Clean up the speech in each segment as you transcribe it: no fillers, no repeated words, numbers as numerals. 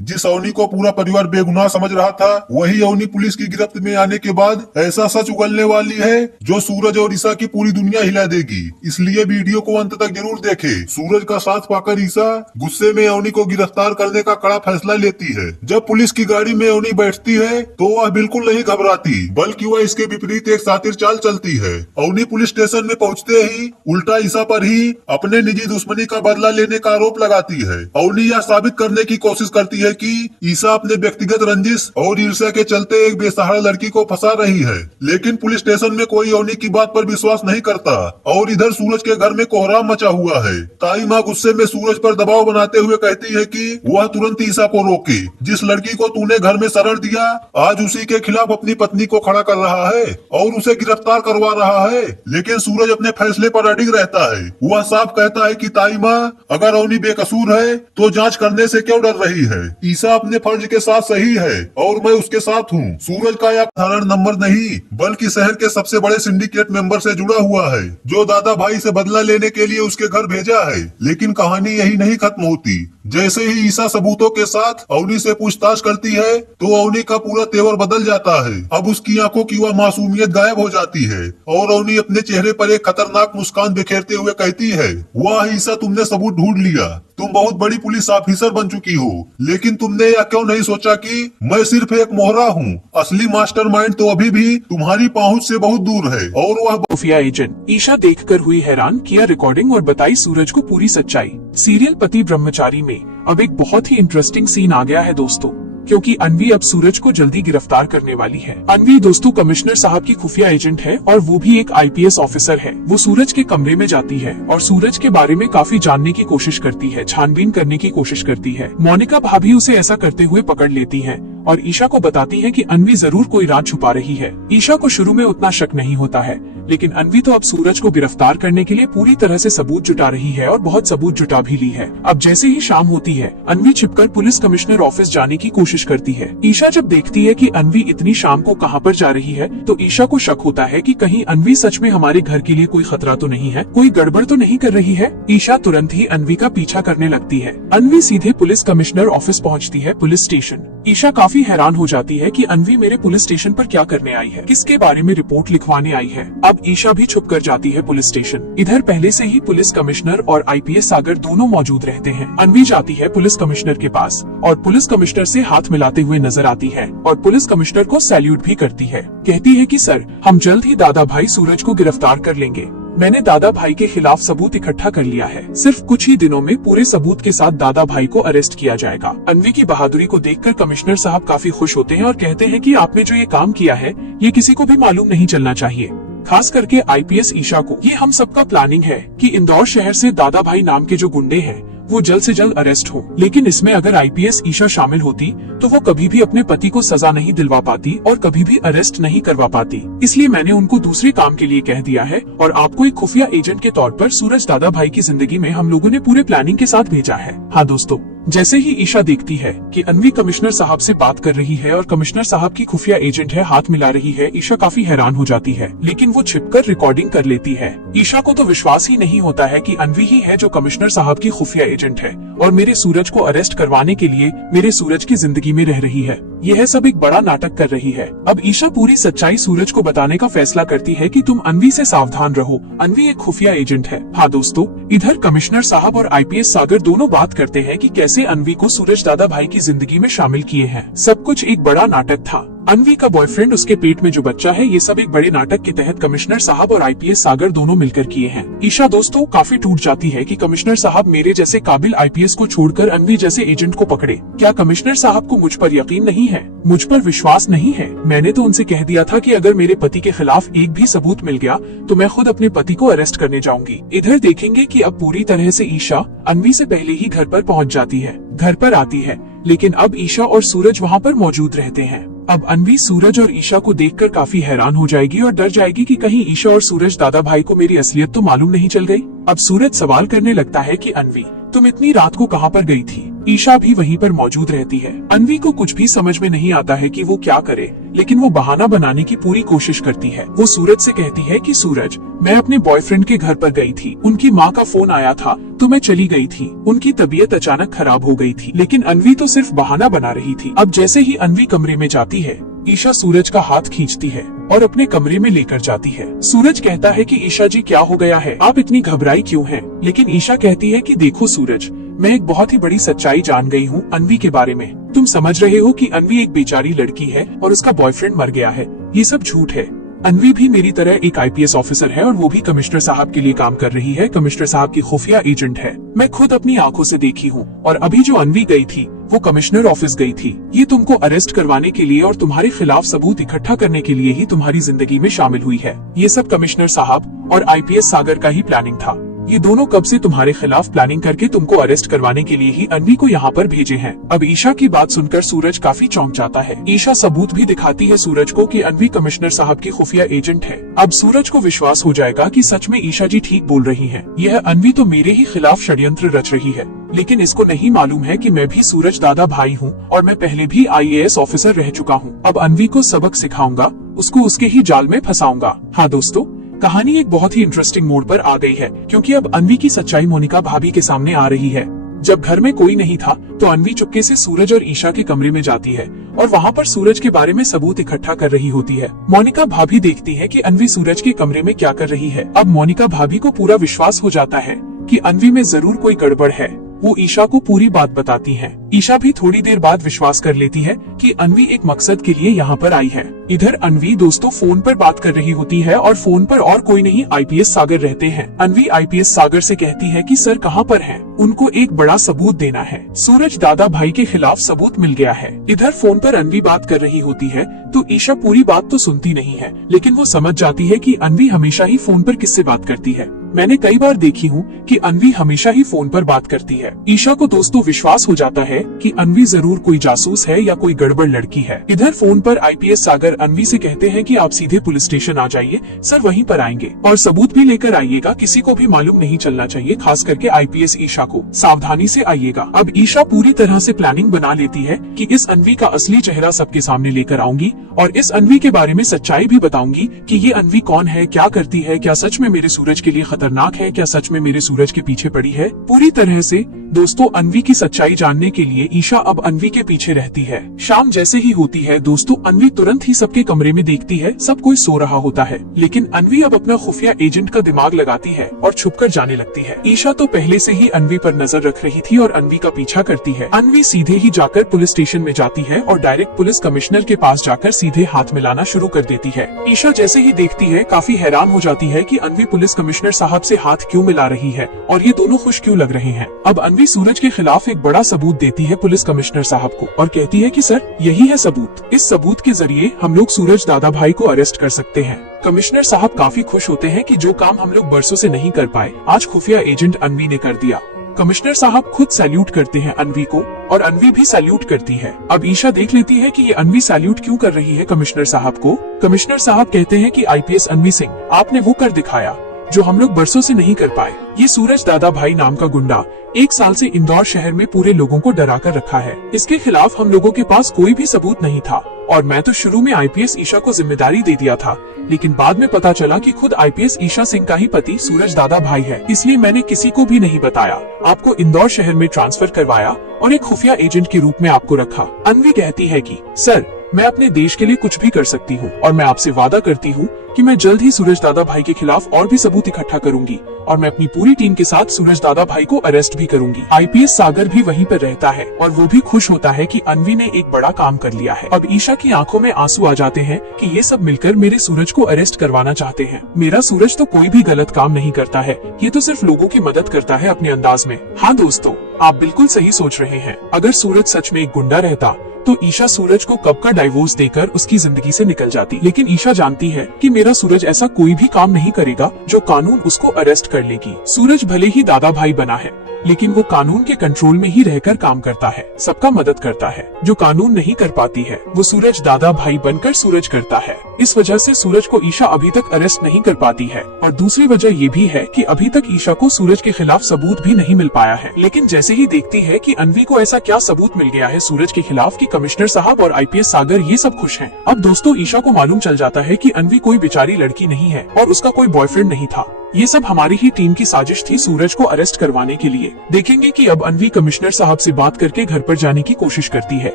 जिस अवनी को पूरा परिवार बेगुनाह समझ रहा था, वही अवनी पुलिस की गिरफ्त में आने के बाद ऐसा सच उगलने वाली है जो सूरज और ईशा की पूरी दुनिया हिला देगी। इसलिए वीडियो को अंत तक जरूर देखें। सूरज का साथ पाकर ईशा गुस्से में अवनी को गिरफ्तार करने का कड़ा फैसला लेती है। जब पुलिस की गाड़ी में अवनी बैठती है तो वह बिल्कुल नहीं घबराती, बल्कि वह इसके विपरीत एक शातिर चाल चलती है। अवनी पुलिस स्टेशन में पहुंचते ही उल्टा ईशा पर ही अपने निजी दुश्मनी का बदला लेने का आरोप लगाती है। अवनी यह साबित करने की कोशिश करती है कि ईशा अपने व्यक्तिगत रंजिश और ईर्ष्या के चलते एक बेसहारा लड़की को फंसा रही है, लेकिन पुलिस स्टेशन में कोई अवनी की बात पर विश्वास नहीं करता। और इधर सूरज के घर में कोहराम मचा हुआ है। ताई माँ गुस्से में सूरज पर दबाव बनाते हुए कहती है कि वह तुरंत ईशा को रोके। जिस लड़की को तूने घर में शरण दिया, आज उसी के खिलाफ अपनी पत्नी को खड़ा कर रहा है और उसे गिरफ्तार करवा रहा है। लेकिन सूरज अपने फैसले पर अडिग रहता है। वह साफ कहता है कि ताई माँ, अगर अवनी बेकसूर है तो जांच करने से क्यों डर रही है? ईशा अपने फर्ज के साथ सही है और मैं उसके साथ हूँ। सूरज का यह साधारण नंबर नहीं, बल्कि शहर के सबसे बड़े सिंडिकेट मेंबर से जुड़ा हुआ है, जो दादा भाई से बदला लेने के लिए उसके घर भेजा है। लेकिन कहानी यही नहीं खत्म होती। जैसे ही ईशा सबूतों के साथ अवनी से पूछताछ करती है तो अवनी का पूरा तेवर बदल जाता है। अब उसकी आंखों की वह मासूमियत गायब हो जाती है और अवनी अपने चेहरे पर एक खतरनाक मुस्कान बिखेरते हुए कहती है, वाह ईशा, तुमने सबूत ढूंढ लिया। तुम बहुत बड़ी पुलिस ऑफिसर बन चुकी हो, लेकिन तुमने यह क्यों नहीं सोचा कि मैं सिर्फ एक मोहरा हूँ? असली मास्टरमाइंड तो अभी भी तुम्हारी पहुँच से बहुत दूर है। और वह खुफिया एजेंट ईशा देखकर हुई हैरान, किया रिकॉर्डिंग और बताई सूरज को पूरी सच्चाई। सीरियल पति ब्रह्मचारी में अब एक बहुत ही इंटरेस्टिंग सीन आ गया है दोस्तों, क्योंकि अनवी अब सूरज को जल्दी गिरफ्तार करने वाली है। अनवी दोस्तों कमिश्नर साहब की खुफिया एजेंट है और वो भी एक आईपीएस ऑफिसर है। वो सूरज के कमरे में जाती है और सूरज के बारे में काफी जानने की कोशिश करती है, छानबीन करने की कोशिश करती है। मोनिका भाभी उसे ऐसा करते हुए पकड़ लेती है और ईशा को बताती है कि अनवी जरूर कोई राज छुपा रही है। ईशा को शुरू में उतना शक नहीं होता है, लेकिन अनवी तो अब सूरज को गिरफ्तार करने के लिए पूरी तरह से सबूत जुटा रही है और बहुत सबूत जुटा भी ली है। अब जैसे ही शाम होती है, अनवी छिपकर पुलिस कमिश्नर ऑफिस जाने की कोशिश करती है। ईशा जब देखती है कि अनवी इतनी शाम को कहां पर जा रही है, तो ईशा को शक होता है कि कहीं अनवी सच में हमारे घर के लिए कोई खतरा तो नहीं है, कोई गड़बड़ तो नहीं कर रही है। ईशा तुरंत ही अनवी का पीछा करने लगती है। अनवी सीधे पुलिस कमिश्नर ऑफिस पहुँचती है, पुलिस स्टेशन। ईशा काफी हैरान हो जाती है कि अनवी मेरे पुलिस स्टेशन पर क्या करने आई है, किसके बारे में रिपोर्ट लिखवाने आई है। अब ईशा भी छुप कर जाती है पुलिस स्टेशन। इधर पहले से ही पुलिस कमिश्नर और आईपीएस सागर दोनों मौजूद रहते हैं। अनवी जाती है पुलिस कमिश्नर के पास और पुलिस कमिश्नर से हाथ मिलाते हुए नजर आती है और पुलिस कमिश्नर को सैल्यूट भी करती है। कहती है कि सर, हम जल्द ही दादा भाई सूरज को गिरफ्तार कर लेंगे। मैंने दादा भाई के खिलाफ सबूत इकट्ठा कर लिया है। सिर्फ कुछ ही दिनों में पूरे सबूत के साथ दादा भाई को अरेस्ट किया जाएगा। अनवी की बहादुरी को देखकर कमिश्नर साहब काफी खुश होते हैं और कहते हैं कि आपने जो ये काम किया है, ये किसी को भी मालूम नहीं चलना चाहिए, खास करके आईपीएस ईशा को। ये हम सबका प्लानिंग है कि इंदौर शहर से दादा भाई नाम के जो गुंडे हैं वो जल्द से जल्द अरेस्ट हो। लेकिन इसमें अगर आईपीएस ईशा शामिल होती तो वो कभी भी अपने पति को सजा नहीं दिलवा पाती और कभी भी अरेस्ट नहीं करवा पाती। इसलिए मैंने उनको दूसरे काम के लिए कह दिया है और आपको एक खुफिया एजेंट के तौर पर सूरज दादा भाई की जिंदगी में हम लोगों ने पूरे प्लानिंग के साथ भेजा है। हाँ दोस्तों, जैसे ही ईशा देखती है कि अनवी कमिश्नर साहब से बात कर रही है और कमिश्नर साहब की खुफिया एजेंट है, हाथ मिला रही है, ईशा काफी हैरान हो जाती है। लेकिन वो छिपकर रिकॉर्डिंग कर लेती है। ईशा को तो विश्वास ही नहीं होता है कि अनवी ही है जो कमिश्नर साहब की खुफिया एजेंट है और मेरे सूरज को अरेस्ट करवाने के लिए मेरे सूरज की जिंदगी में रह रही है। यह सब एक बड़ा नाटक कर रही है। अब ईशा पूरी सच्चाई सूरज को बताने का फैसला करती है कि तुम अनवी से सावधान रहो, अनवी एक खुफिया एजेंट है। हाँ दोस्तों, इधर कमिश्नर साहब और आईपीएस सागर दोनों बात करते हैं कि कैसे अनवी को सूरज दादा भाई की जिंदगी में शामिल किए हैं। सब कुछ एक बड़ा नाटक था। अनवी का बॉयफ्रेंड, उसके पेट में जो बच्चा है, ये सब एक बड़े नाटक के तहत कमिश्नर साहब और आईपीएस सागर दोनों मिलकर किए हैं। ईशा दोस्तों काफी टूट जाती है कि कमिश्नर साहब मेरे जैसे काबिल आईपीएस को छोड़कर अनवी जैसे एजेंट को पकड़े। क्या कमिश्नर साहब को मुझ पर यकीन नहीं है, मुझ पर विश्वास नहीं है? मैंने तो उनसे कह दिया था कि अगर मेरे पति के खिलाफ एक भी सबूत मिल गया तो मैं खुद अपने पति को अरेस्ट करने जाऊंगी। इधर देखेंगे कि अब पूरी तरह से ईशा अनवी से पहले ही घर पर पहुंच जाती है, घर पर आती है। लेकिन अब ईशा और सूरज वहां पर मौजूद रहते हैं। अब अनवी सूरज और ईशा को देखकर काफी हैरान हो जाएगी और डर जाएगी कि कहीं ईशा और सूरज दादा भाई को मेरी असलियत तो मालूम नहीं चल गई। अब सूरज सवाल करने लगता है कि अनवी, तुम इतनी रात को कहां पर गई थी? ईशा भी वहीं पर मौजूद रहती है। अनवी को कुछ भी समझ में नहीं आता है कि वो क्या करे, लेकिन वो बहाना बनाने की पूरी कोशिश करती है। वो सूरज से कहती है कि सूरज, मैं अपने बॉयफ्रेंड के घर पर गई थी, उनकी माँ का फोन आया था तो मैं चली गई थी। उनकी तबीयत अचानक खराब हो गई थी, लेकिन अनवी तो सिर्फ बहाना बना रही थी। अब जैसे ही अनवी कमरे में जाती है, ईशा सूरज का हाथ खींचती है और अपने कमरे में लेकर जाती है। सूरज कहता है कि ईशा जी क्या हो गया है, आप इतनी घबराई क्यों हैं? लेकिन ईशा कहती है कि देखो सूरज, मैं एक बहुत ही बड़ी सच्चाई जान गई हूँ अनवी के बारे में। तुम समझ रहे हो कि अनवी एक बेचारी लड़की है और उसका बॉयफ्रेंड मर गया है, ये सब झूठ है। अनवी भी मेरी तरह एक आईपीएस ऑफिसर है और वो भी कमिश्नर साहब के लिए काम कर रही है, कमिश्नर साहब की खुफिया एजेंट है। मैं खुद अपनी आंखों से देखी हूँ। और अभी जो अनवी गई थी वो कमिश्नर ऑफिस गई थी। ये तुमको अरेस्ट करवाने के लिए और तुम्हारे खिलाफ सबूत इकट्ठा करने के लिए ही तुम्हारी जिंदगी में शामिल हुई है। ये सब कमिश्नर साहब और आईपीएस सागर का ही प्लानिंग था। ये दोनों कब से तुम्हारे खिलाफ प्लानिंग करके तुमको अरेस्ट करवाने के लिए ही अनवी को यहाँ पर भेजे हैं। अब ईशा की बात सुनकर सूरज काफी चौंक जाता है। ईशा सबूत भी दिखाती है सूरज को कि अनवी कमिश्नर साहब की खुफिया एजेंट है। अब सूरज को विश्वास हो जाएगा कि सच में ईशा जी ठीक बोल रही हैं। यह अनवी तो मेरे ही खिलाफ षड्यंत्र रच रही है, लेकिन इसको नहीं मालूम है कि मैं भी सूरज दादा भाई हूँ और मैं पहले भी आईएएस ऑफिसर रह चुका हूँ। अब अनवी को सबक सिखाऊंगा, उसको उसके ही जाल में फंसाऊंगा। हाँ दोस्तों, कहानी एक बहुत ही इंटरेस्टिंग मोड़ पर आ गई है, क्योंकि अब अनवी की सच्चाई मोनिका भाभी के सामने आ रही है। जब घर में कोई नहीं था तो अनवी चुपके से सूरज और ईशा के कमरे में जाती है और वहाँ पर सूरज के बारे में सबूत इकट्ठा कर रही होती है। मोनिका भाभी देखती है कि अनवी सूरज के कमरे में क्या कर रही है। अब मोनिका भाभी को पूरा विश्वास हो जाता है कि अनवी में जरूर कोई गड़बड़ है। वो ईशा को पूरी बात बताती है। ईशा भी थोड़ी देर बाद विश्वास कर लेती है कि अनवी एक मकसद के लिए यहाँ पर आई है। इधर अनवी दोस्तों फोन पर बात कर रही होती है और फोन पर और कोई नहीं आईपीएस सागर रहते हैं। अनवी आईपीएस सागर से कहती है कि सर कहाँ पर हैं? उनको एक बड़ा सबूत देना है। सूरज दादा भाई के खिलाफ सबूत मिल गया है। इधर फोन पर अनवी बात कर रही होती है तो ईशा पूरी बात तो सुनती नहीं है, लेकिन वो समझ जाती है कि अनवी हमेशा ही फोन पर किससे बात करती है। मैंने कई बार देखी हूँ कि अनवी हमेशा ही फोन पर बात करती है। ईशा को दोस्तों विश्वास हो जाता है कि अनवी जरूर कोई जासूस है या कोई गड़बड़ लड़की है। इधर फोन पर आईपीएस सागर अनवी से कहते हैं कि आप सीधे पुलिस स्टेशन आ जाइए, सर वहीं पर आएंगे और सबूत भी लेकर आइएगा, किसी को भी मालूम नहीं चलना चाहिए, खास करके आईपीएस ईशा को। सावधानी से आइएगा। अब ईशा पूरी तरह से प्लानिंग बना लेती है कि इस अनवी का असली चेहरा सबके सामने लेकर आऊंगी और इस अनवी के बारे में सच्चाई भी बताऊंगी कि ये अनवी कौन है, क्या करती है, क्या सच में मेरे सूरज के लिए खतरनाक है, क्या सच में मेरे सूरज के पीछे पड़ी है। पूरी तरह से दोस्तों अनवी की सच्चाई जानने के लिए ईशा अब अनवी के पीछे रहती है। शाम जैसे ही होती है दोस्तों अनवी तुरंत ही सबके कमरे में देखती है सब कोई सो रहा होता है, लेकिन अनवी अब अपना खुफिया एजेंट का दिमाग लगाती है और छुपकर जाने लगती है। ईशा तो पहले से ही अनवी पर नजर रख रही थी और अनवी का पीछा करती है। अनवी सीधे ही जाकर पुलिस स्टेशन में जाती है और डायरेक्ट पुलिस कमिश्नर के पास जाकर सीधे हाथ मिलाना शुरू कर देती है। ईशा जैसे ही देखती है काफी हैरान हो जाती है कि अनवी पुलिस कमिश्नर साहब से हाथ क्यों मिला रही है और ये दोनों खुश क्यों लग रहे हैं। अब अनवी सूरज के खिलाफ एक बड़ा सबूत देती है पुलिस कमिश्नर साहब को और कहती है कि सर यही है सबूत, इस सबूत के जरिए हम लोग सूरज दादा भाई को अरेस्ट कर सकते हैं। कमिश्नर साहब काफी खुश होते हैं कि जो काम हम लोग बरसों से नहीं कर पाए आज खुफिया एजेंट अनवी ने कर दिया। कमिश्नर साहब खुद सैल्यूट करते हैं अनवी को और अनवी भी सैल्यूट करती है। अब ईशा देख लेती है कि ये अनवी सैल्यूट क्यों कर रही है कमिश्नर साहब को। कमिश्नर साहब कहते हैं कि आईपीएस अनवी सिंह, आपने वो कर दिखाया जो हम लोग बरसों से नहीं कर पाए। ये सूरज दादा भाई नाम का गुंडा 1 साल से इंदौर शहर में पूरे लोगों को डरा कर रखा है। इसके खिलाफ हम लोगों के पास कोई भी सबूत नहीं था और मैं तो शुरू में आईपीएस ईशा को जिम्मेदारी दे दिया था, लेकिन बाद में पता चला कि खुद आईपीएस ईशा सिंह का ही पति सूरज दादा भाई है, इसलिए मैंने किसी को भी नहीं बताया। आपको इंदौर शहर में ट्रांसफर करवाया और एक खुफिया एजेंट के रूप में आपको रखा। अनवी कहती है कि सर मैं अपने देश के लिए कुछ भी कर सकती हूँ और मैं आपसे वादा करती हूँ कि मैं जल्द ही सूरज दादा भाई के खिलाफ और भी सबूत इकट्ठा करूंगी और मैं अपनी पूरी टीम के साथ सूरज दादा भाई को अरेस्ट भी करूंगी। आईपीएस सागर भी वहीं पर रहता है और वो भी खुश होता है कि अनवी ने एक बड़ा काम कर लिया है। अब ईशा की आंखों में आंसू आ जाते हैं कि ये सब मिलकर मेरे सूरज को अरेस्ट करवाना चाहते हैं। मेरा सूरज तो कोई भी गलत काम नहीं करता है, ये तो सिर्फ लोगों की मदद करता है अपने अंदाज में। हाँ दोस्तों, आप बिल्कुल सही सोच रहे हैं। अगर सूरज सच में एक गुंडा रहता तो ईशा सूरज को कब का डाइवोर्स देकर उसकी जिंदगी से निकल जाती। लेकिन ईशा जानती है कि मेरा सूरज ऐसा कोई भी काम नहीं करेगा जो कानून उसको अरेस्ट कर लेगी। सूरज भले ही दादा भाई बना है, लेकिन वो कानून के कंट्रोल में ही रहकर काम करता है, सबका मदद करता है। जो कानून नहीं कर पाती है वो सूरज दादा भाई बनकर सूरज करता है। इस वजह से सूरज को ईशा अभी तक अरेस्ट नहीं कर पाती है। और दूसरी वजह ये भी है कि अभी तक ईशा को सूरज के खिलाफ सबूत भी नहीं मिल पाया है। लेकिन जैसे ही देखती है कि अन्वी को ऐसा क्या सबूत मिल गया है सूरज के खिलाफ कि कमिश्नर साहब और आईपीएस सागर ये सब खुश हैं। अब दोस्तों ईशा को मालूम चल जाता है कि अन्वी कोई बेचारी लड़की नहीं है और उसका कोई बॉयफ्रेंड नहीं था। ये सब हमारी ही टीम की साजिश थी सूरज को अरेस्ट करवाने के लिए। देखेंगे कि अब अन्वी कमिश्नर साहब से बात करके घर पर जाने की कोशिश करती है।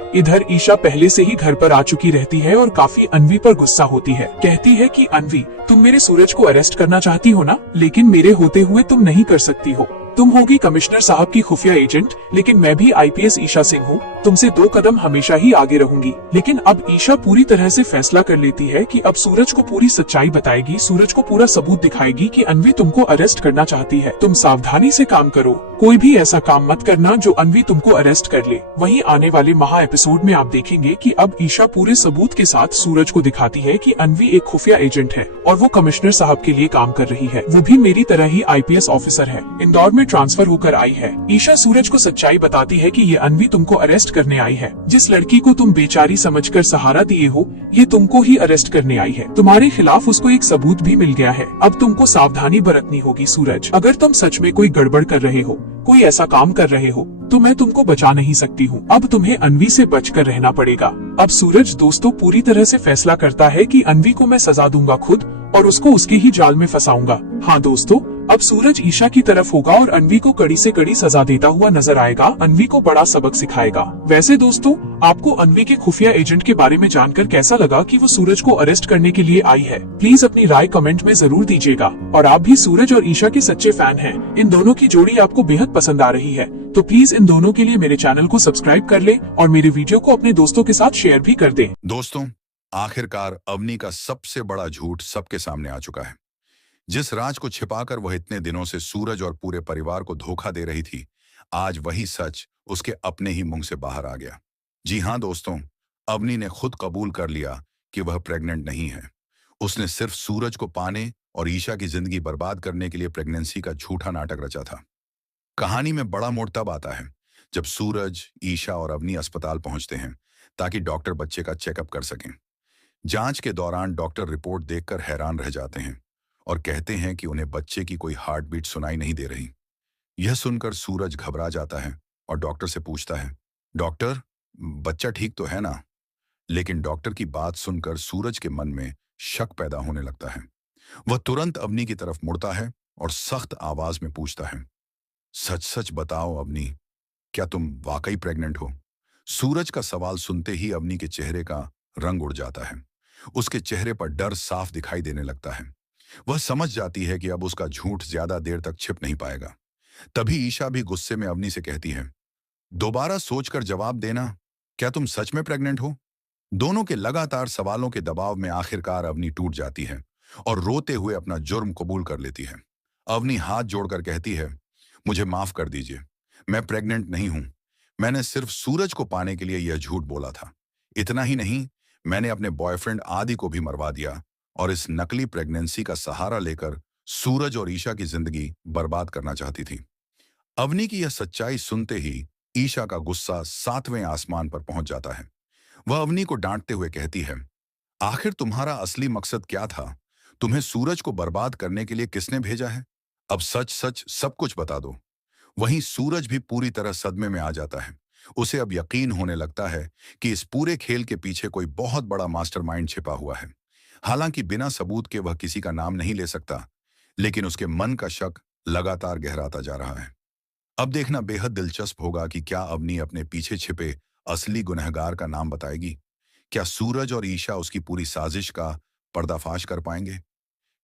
इधर ईशा पहले से ही घर पर आ चुकी रहती है और काफी अन्वी पर गुस्सा होती है। कहती है कि अन्वी, तुम मेरे सूरज को अरेस्ट करना चाहती हो ना, लेकिन मेरे होते हुए तुम नहीं कर सकती हो। तुम होगी कमिश्नर साहब की खुफिया एजेंट, लेकिन मैं भी आईपीएस ईशा सिंह हूँ। तुमसे 2 कदम हमेशा ही आगे रहूंगी। लेकिन अब ईशा पूरी तरह से फैसला कर लेती है कि अब सूरज को पूरी सच्चाई बताएगी, सूरज को पूरा सबूत दिखाएगी कि अन्वी तुमको अरेस्ट करना चाहती है। तुम सावधानी से काम करो, कोई भी ऐसा काम मत करना जो अन्वी तुमको अरेस्ट कर ले। वहीं आने वाले महा एपिसोड में आप देखेंगे कि अब ईशा पूरे सबूत के साथ सूरज को दिखाती है कि अन्वी एक खुफिया एजेंट है और वो कमिश्नर साहब के लिए काम कर रही है। वो भी मेरी तरह ही आईपीएस ऑफिसर है, इंदौर में ट्रांसफर होकर आई है। ईशा सूरज को सच्चाई बताती है कि ये अन्वी तुमको अरेस्ट करने आई है। जिस लड़की को तुम बेचारी समझकर सहारा दिए हो, ये तुमको ही अरेस्ट करने आई है। तुम्हारे खिलाफ उसको एक सबूत भी मिल गया है। अब तुमको सावधानी बरतनी होगी सूरज। अगर तुम सच में कोई गड़बड़ कर रहे हो, कोई ऐसा काम कर रहे हो, तो मैं तुमको बचा नहीं सकती हूँ। अब तुम्हें अन्वी से बचकर रहना पड़ेगा। अब सूरज दोस्तों पूरी तरह से फैसला करता है कि अन्वी को मैं सजा दूंगा खुद और उसको उसके ही जाल में फंसाऊंगा। हाँ दोस्तों, अब सूरज ईशा की तरफ होगा और अन्वी को कड़ी से कड़ी सजा देता हुआ नजर आएगा, अन्वी को बड़ा सबक सिखाएगा। वैसे दोस्तों, आपको अन्वी के खुफिया एजेंट के बारे में जानकर कैसा लगा कि वो सूरज को अरेस्ट करने के लिए आई है? प्लीज अपनी राय कमेंट में जरूर दीजिएगा। और आप भी सूरज और ईशा के सच्चे फैन हैं, इन दोनों की जोड़ी आपको बेहद पसंद आ रही है, तो प्लीज इन दोनों के लिए मेरे चैनल को सब्सक्राइब कर ले और मेरे वीडियो को अपने दोस्तों के साथ शेयर भी कर दे। दोस्तों, आखिरकार अवनी का सबसे बड़ा झूठ सबके सामने आ चुका है। जिस राज को छिपाकर वह इतने दिनों से सूरज और पूरे परिवार को धोखा दे रही थी, आज वही सच उसके अपने ही मुंह से बाहर आ गया। जी हाँ दोस्तों, अवनी ने खुद कबूल कर लिया कि वह प्रेग्नेंट नहीं है। उसने सिर्फ सूरज को पाने और ईशा की जिंदगी बर्बाद करने के लिए प्रेगनेंसी का झूठा नाटक रचा था। कहानी में बड़ा मोड़ तब आता है जब सूरज, ईशा और अवनी अस्पताल पहुंचते हैं ताकि डॉक्टर बच्चे का चेकअप कर सकें। जांच के दौरान डॉक्टर रिपोर्ट देखकर हैरान रह जाते हैं और कहते हैं कि उन्हें बच्चे की कोई हार्ट बीट सुनाई नहीं दे रही। यह सुनकर सूरज घबरा जाता है और डॉक्टर से पूछता है, डॉक्टर, बच्चा ठीक तो है ना? लेकिन डॉक्टर की बात सुनकर सूरज के मन में शक पैदा होने लगता है। वह तुरंत अवनी की तरफ मुड़ता है और सख्त आवाज में पूछता है, सच सच बताओ अवनी, क्या तुम वाकई प्रेग्नेंट हो? सूरज का सवाल सुनते ही अवनी के चेहरे का रंग उड़ जाता है। उसके चेहरे पर डर साफ दिखाई देने लगता है। वह समझ जाती है कि अब उसका झूठ ज्यादा देर तक छिप नहीं पाएगा। तभी ईशा भी गुस्से में अवनी से कहती है, दोबारा सोचकर जवाब देना, क्या तुम सच में प्रेग्नेंट हो? दोनों के लगातार सवालों के दबाव में आखिरकार अवनी टूट जाती है और रोते हुए अपना जुर्म कबूल कर लेती है। अवनी हाथ जोड़कर कहती है, मुझे माफ कर दीजिए, मैं प्रेग्नेंट नहीं हूं। मैंने सिर्फ सूरज को पाने के लिए यह झूठ बोला था। इतना ही नहीं, मैंने अपने बॉयफ्रेंड आदि को भी मरवा दिया और इस नकली प्रेगनेंसी का सहारा लेकर सूरज और ईशा की जिंदगी बर्बाद करना चाहती थी। अवनी की यह सच्चाई सुनते ही ईशा का गुस्सा 7वें आसमान पर पहुंच जाता है। वह अवनी को डांटते हुए कहती है, आखिर तुम्हारा असली मकसद क्या था? तुम्हें सूरज को बर्बाद करने के लिए किसने भेजा है? अब सच सच सब कुछ बता दो। वहीं सूरज भी पूरी तरह सदमे में आ जाता है। उसे अब यकीन होने लगता है कि इस पूरे खेल के पीछे कोई बहुत बड़ा मास्टरमाइंड छिपा हुआ है। हालांकि बिना सबूत के वह किसी का नाम नहीं ले सकता, लेकिन उसके मन का शक लगातार गहराता जा रहा है। अब देखना बेहद दिलचस्प होगा कि क्या अवनी अपने पीछे छिपे असली गुनहगार का नाम बताएगी। क्या सूरज और ईशा उसकी पूरी साजिश का पर्दाफाश कर पाएंगे?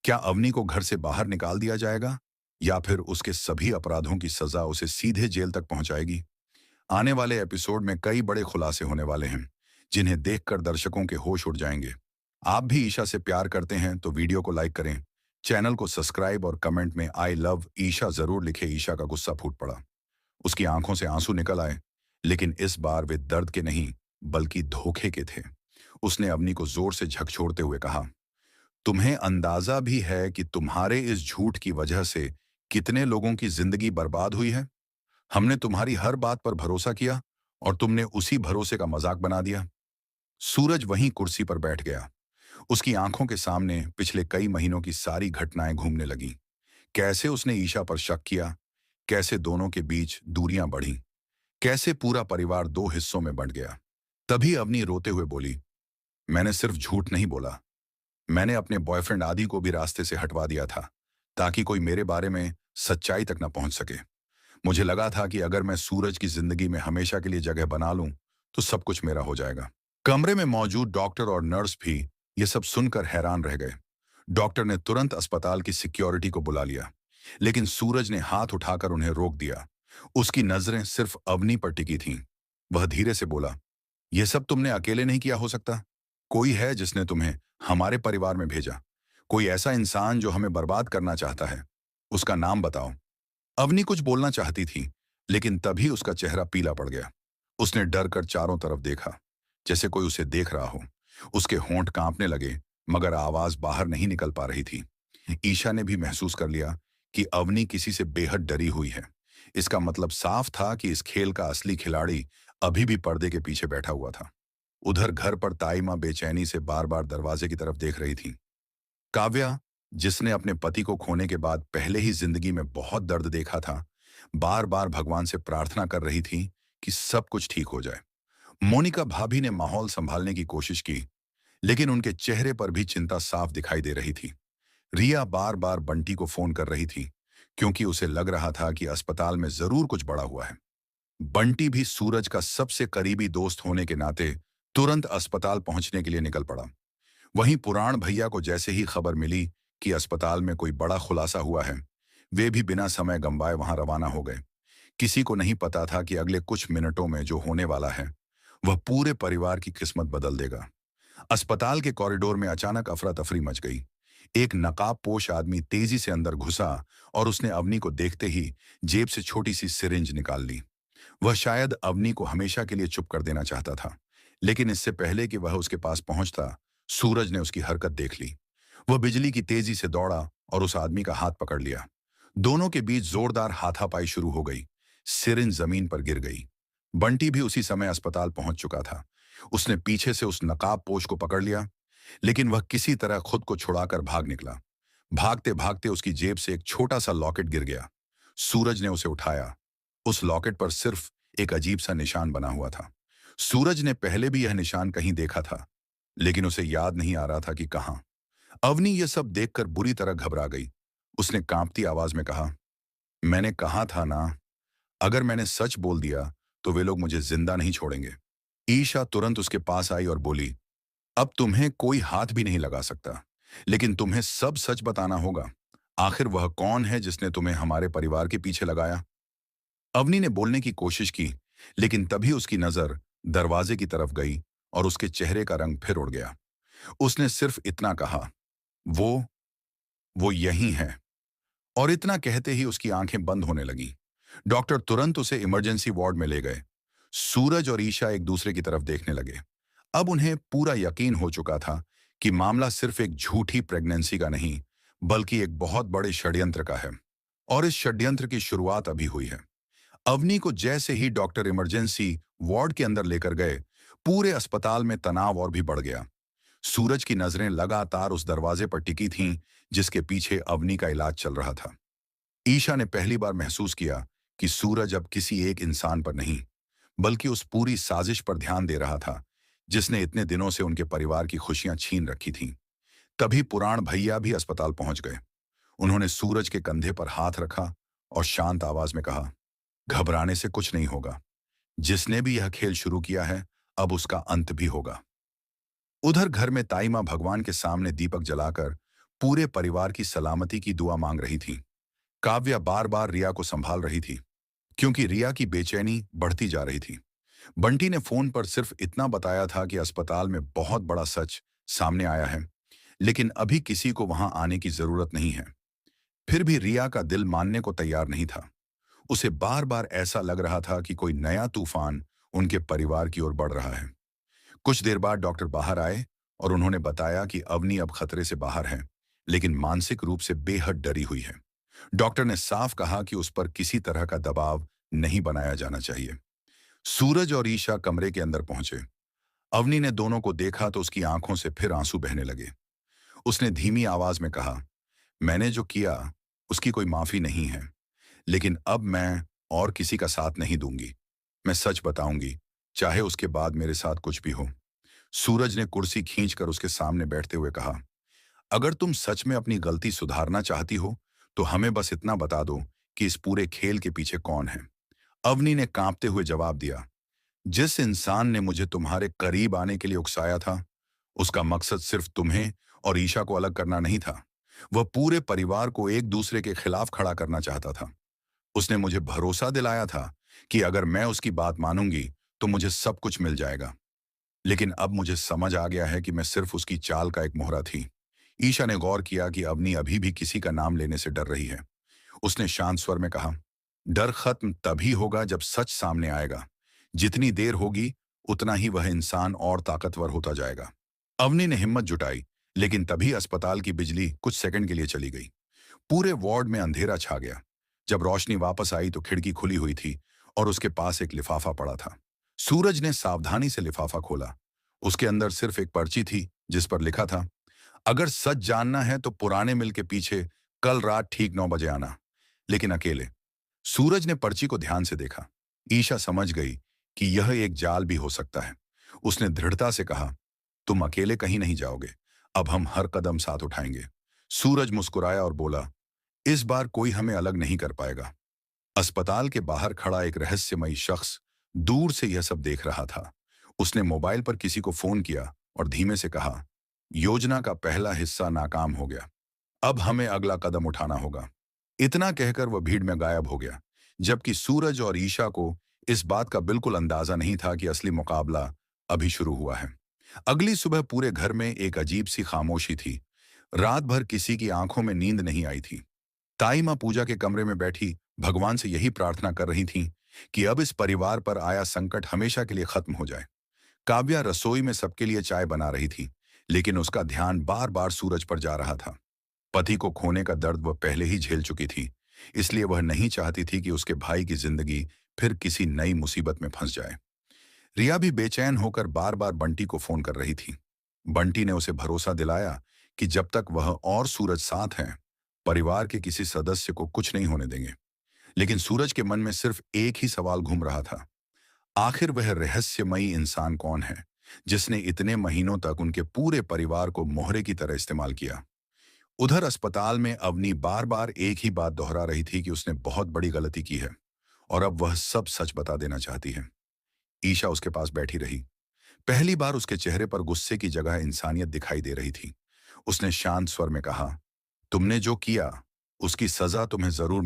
क्या अवनी को घर से बाहर निकाल दिया जाएगा या फिर उसके सभी अपराधों की सजा उसे सीधे जेल तक पहुंचाएगी? आने वाले एपिसोड में कई बड़े खुलासे होने वाले हैं, जिन्हें देखकर दर्शकों के होश उड़ जाएंगे। आप भी ईशा से प्यार करते हैं तो वीडियो को लाइक करें, चैनल को सब्सक्राइब और कमेंट में आई लव ईशा जरूर लिखे। ईशा का गुस्सा फूट पड़ा, उसकी आंखों से आंसू निकल आए, लेकिन इस बार वे दर्द के नहीं बल्कि धोखे के थे। उसने अवनी को जोर से झकझोरते हुए कहा, तुम्हें अंदाजा भी है कि तुम्हारे इस झूठ की वजह से कितने लोगों की जिंदगी बर्बाद हुई है? हमने तुम्हारी हर बात पर भरोसा किया और तुमने उसी भरोसे का मजाक बना दिया। सूरज वहीं कुर्सी पर बैठ गया। उसकी आंखों के सामने पिछले कई महीनों की सारी घटनाएं घूमने लगीं। कैसे उसने ईशा पर शक किया, कैसे दोनों के बीच दूरियां बढ़ीं, कैसे पूरा परिवार दो हिस्सों में बंट गया। तभी अवनी रोते हुए बोली, मैंने सिर्फ झूठ नहीं बोला, मैंने अपने बॉयफ्रेंड आदि को भी रास्ते से हटवा दिया था ताकि कोई मेरे बारे में सच्चाई तक न पहुंच सके। मुझे लगा था कि अगर मैं सूरज की जिंदगी में हमेशा के लिए जगह बना लूं तो सब कुछ मेरा हो जाएगा। कमरे में मौजूद डॉक्टर और नर्स भी ये सब सुनकर हैरान रह गए। डॉक्टर ने तुरंत अस्पताल की सिक्योरिटी को बुला लिया, लेकिन सूरज ने हाथ उठाकर उन्हें रोक दिया। उसकी नजरें सिर्फ अवनी पर टिकी थीं। वह धीरे से बोला, यह सब तुमने अकेले नहीं किया हो सकता। कोई है जिसने तुम्हें हमारे परिवार में भेजा, कोई ऐसा इंसान जो हमें बर्बाद करना चाहता है। उसका नाम बताओ। अवनी कुछ बोलना चाहती थी, लेकिन तभी उसका चेहरा पीला पड़ गया। उसने डर कर चारों तरफ देखा, जैसे कोई उसे देख रहा हो। उसके होंठ कांपने लगे, मगर आवाज बाहर नहीं निकल पा रही थी। ईशा ने भी महसूस कर लिया कि अवनी किसी से बेहद डरी हुई है। इसका मतलब साफ था कि इस खेल का असली खिलाड़ी अभी भी पर्दे के पीछे बैठा हुआ था। उधर घर पर ताई मां बेचैनी से बार बार दरवाजे की तरफ देख रही थी। काव्या, जिसने अपने पति को खोने के बाद पहले ही जिंदगी में बहुत दर्द देखा था, बार बार भगवान से प्रार्थना कर रही थी कि सब कुछ ठीक हो जाए। मोनिका भाभी ने माहौल संभालने की कोशिश की, लेकिन उनके चेहरे पर भी चिंता साफ दिखाई दे रही थी। रिया बार बार बंटी को फोन कर रही थी, क्योंकि उसे लग रहा था कि अस्पताल में जरूर कुछ बड़ा हुआ है। बंटी भी सूरज का सबसे करीबी दोस्त होने के नाते तुरंत अस्पताल पहुंचने के लिए निकल पड़ा। वहीं पुराण भैया को जैसे ही खबर मिली कि अस्पताल में कोई बड़ा खुलासा हुआ है, वे भी बिना समय गंवाए वहां रवाना हो गए। किसी को नहीं पता था कि अगले कुछ मिनटों में जो होने वाला है वह पूरे परिवार की किस्मत बदल देगा। अस्पताल के कॉरिडोर में अचानक अफरा तफरी मच गई। एक नकाबपोश आदमी तेजी से अंदर घुसा और उसने अवनी को देखते ही जेब से छोटी सी सिरिंज निकाल ली। वह शायद अवनी को हमेशा के लिए चुप कर देना चाहता था, लेकिन इससे पहले कि वह उसके पास पहुंचता, सूरज ने उसकी हरकत देख ली। वह बिजली की तेजी से दौड़ा और उस आदमी का हाथ पकड़ लिया। दोनों के बीच जोरदार हाथापाई शुरू हो गई। सिरिंज जमीन पर गिर गई। बंटी भी उसी समय अस्पताल पहुंच चुका था। उसने पीछे से उस नकाबपोश को पकड़ लिया, लेकिन वह किसी तरह खुद को छुड़ाकर भाग निकला। भागते भागते उसकी जेब से एक छोटा सा लॉकेट गिर गया। सूरज ने उसे उठाया। उस लॉकेट पर सिर्फ एक अजीब सा निशान बना हुआ था। सूरज ने पहले भी यह निशान कहीं देखा था, लेकिन उसे याद नहीं आ रहा था कि कहां। अवनी यह सब देखकर बुरी तरह घबरा गई। उसने कांपती आवाज में कहा, मैंने कहा था ना, अगर मैंने सच बोल दिया तो वे लोग मुझे जिंदा नहीं छोड़ेंगे। ईशा तुरंत उसके पास आई और बोली, अब तुम्हें कोई हाथ भी नहीं लगा सकता, लेकिन तुम्हें सब सच बताना होगा। आखिर वह कौन है जिसने तुम्हें हमारे परिवार के पीछे लगाया? अवनी ने बोलने की कोशिश की, लेकिन तभी उसकी नजर दरवाजे की तरफ गई और उसके चेहरे का रंग फिर उड़ गया। उसने सिर्फ इतना कहा, वो यही है। और इतना कहते ही उसकी आंखें बंद होने लगीं। डॉक्टर तुरंत उसे इमरजेंसी वार्ड में ले गए। सूरज और ईशा एक दूसरे की तरफ देखने लगे। अब उन्हें पूरा यकीन हो चुका था कि मामला सिर्फ एक झूठी प्रेगनेंसी का नहीं, बल्कि एक बहुत बड़े षड्यंत्र का है। और इस षड्यंत्र की शुरुआत अभी हुई है। अवनी को जैसे ही डॉक्टर इमरजेंसी वार्ड के अंदर लेकर गए, पूरे अस्पताल में तनाव और भी बढ़ गया। सूरज की नजरें लगातार उस दरवाजे पर टिकी थीं जिसके पीछे अवनी का इलाज चल रहा था। ईशा ने पहली बार महसूस किया कि सूरज अब किसी एक इंसान पर नहीं, बल्कि उस पूरी साजिश पर ध्यान दे रहा था जिसने इतने दिनों से उनके परिवार की खुशियां छीन रखी थीं। तभी पुराण भैया भी अस्पताल पहुंच गए। उन्होंने सूरज के कंधे पर हाथ रखा और शांत आवाज में कहा, घबराने से कुछ नहीं होगा। जिसने भी यह खेल शुरू किया है, अब उसका अंत भी होगा। उधर घर में ताई मां भगवान के सामने दीपक जलाकर पूरे परिवार की सलामती की दुआ मांग रही थी। काव्या बार बार रिया को संभाल रही थी, क्योंकि रिया की बेचैनी बढ़ती जा रही थी। बंटी ने फोन पर सिर्फ इतना बताया था कि अस्पताल में बहुत बड़ा सच सामने आया है, लेकिन अभी किसी को वहां आने की जरूरत नहीं है। फिर भी रिया का दिल मानने को तैयार नहीं था। उसे बार बार ऐसा लग रहा था कि कोई नया तूफान उनके परिवार की ओर बढ़ रहा है। कुछ देर बाद डॉक्टर बाहर आए और उन्होंने बताया कि अवनी अब खतरे से बाहर है, लेकिन मानसिक रूप से बेहद डरी हुई है। डॉक्टर ने साफ कहा कि उस पर किसी तरह का दबाव नहीं बनाया जाना चाहिए। सूरज और ईशा कमरे के अंदर पहुंचे। अवनी ने दोनों को देखा तो उसकी आंखों से फिर आंसू बहने लगे। उसने धीमी आवाज में कहा, मैंने जो किया उसकी कोई माफी नहीं है, लेकिन अब मैं और किसी का साथ नहीं दूंगी। मैं सच बताऊंगी, चाहे उसके बाद मेरे साथ कुछ भी हो। सूरज ने कुर्सी खींचकर उसके सामने बैठते हुए कहा, अगर तुम सच में अपनी गलती सुधारना चाहती हो तो हमें बस इतना बता दो कि इस पूरे खेल के पीछे कौन है। अवनी ने कांपते हुए जवाब दिया, जिस इंसान ने मुझे तुम्हारे करीब आने के लिए उकसाया था, उसका मकसद सिर्फ तुम्हें और ईशा को अलग करना नहीं था। वह पूरे परिवार को एक दूसरे के खिलाफ खड़ा करना चाहता था। उसने मुझे भरोसा दिलाया था कि अगर मैं उसकी बात मानूंगी तो मुझे सब कुछ मिल जाएगा, लेकिन अब मुझे समझ आ गया है कि मैं सिर्फ उसकी चाल का एक मोहरा थी। ईशा ने गौर किया कि अवनी अभी भी किसी का नाम लेने से डर रही है। उसने शांत स्वर में कहा, डर खत्म तभी होगा जब सच सामने आएगा। जितनी देर होगी उतना ही वह इंसान और ताकतवर होता जाएगा। अवनी ने हिम्मत जुटाई, लेकिन तभी अस्पताल की बिजली कुछ सेकंड के लिए चली गई। पूरे वार्ड में अंधेरा छा गया। जब रोशनी वापस आई तो खिड़की खुली हुई थी और उसके पास एक लिफाफा पड़ा था। सूरज ने सावधानी से लिफाफा खोला। उसके अंदर सिर्फ एक पर्ची थी जिस पर लिखा था, अगर सच जानना है तो पुराने मिल के पीछे कल रात ठीक 9 बजे आना, लेकिन अकेले। सूरज ने पर्ची को ध्यान से देखा। ईशा समझ गई कि यह एक जाल भी हो सकता है। उसने दृढ़ता से कहा, तुम अकेले कहीं नहीं जाओगे, अब हम हर कदम साथ उठाएंगे। सूरज मुस्कुराया और बोला, इस बार कोई हमें अलग नहीं कर पाएगा। अस्पताल के बाहर खड़ा एक रहस्यमयी शख्स दूर से यह सब देख रहा था। उसने मोबाइल पर किसी को फोन किया और धीमे से कहा, योजना का पहला हिस्सा नाकाम हो गया, अब हमें अगला कदम उठाना होगा। इतना कहकर वह भीड़ में गायब हो गया, जबकि सूरज और ईशा को इस बात का बिल्कुल अंदाजा नहीं था कि असली मुकाबला अभी शुरू हुआ है। अगली सुबह पूरे घर में एक अजीब सी खामोशी थी। रात भर किसी की आंखों में नींद नहीं आई थी। ताई माँ पूजा के कमरे में बैठी भगवान से यही प्रार्थना कर रही थीं कि अब इस परिवार पर आया संकट हमेशा के लिए खत्म हो जाए। काव्या रसोई में सबके लिए चाय बना रही थी, लेकिन उसका ध्यान बार बार सूरज पर जा रहा था। पति को खोने का दर्द वह पहले ही झेल चुकी थी, इसलिए वह नहीं चाहती थी कि उसके भाई की जिंदगी फिर किसी नई मुसीबत में फंस जाए। रिया भी बेचैन होकर बार बार बंटी को फोन कर रही थी। बंटी ने उसे भरोसा दिलाया कि जब तक वह और सूरज साथ हैं, परिवार के किसी सदस्य को कुछ नहीं होने देंगे। लेकिन सूरज के मन में सिर्फ एक ही सवाल घूम रहा था, आखिर वह रहस्यमयी इंसान कौन है जिसने इतने महीनों तक उनके पूरे परिवार को मोहरे की तरह इस्तेमाल किया। उधर अस्पताल में अवनी बार बार एक ही बात दोहरा रही थी कि उसने बहुत बड़ी गलती की है और अब वह सब सच बता देना चाहती है। ईशा उसके पास बैठी रही। पहली बार उसके चेहरे पर गुस्से की जगह इंसानियत दिखाई दे रही थी। उसने शांत स्वर में कहा, तुमने जो किया उसकी सजा तुम्हें जरूर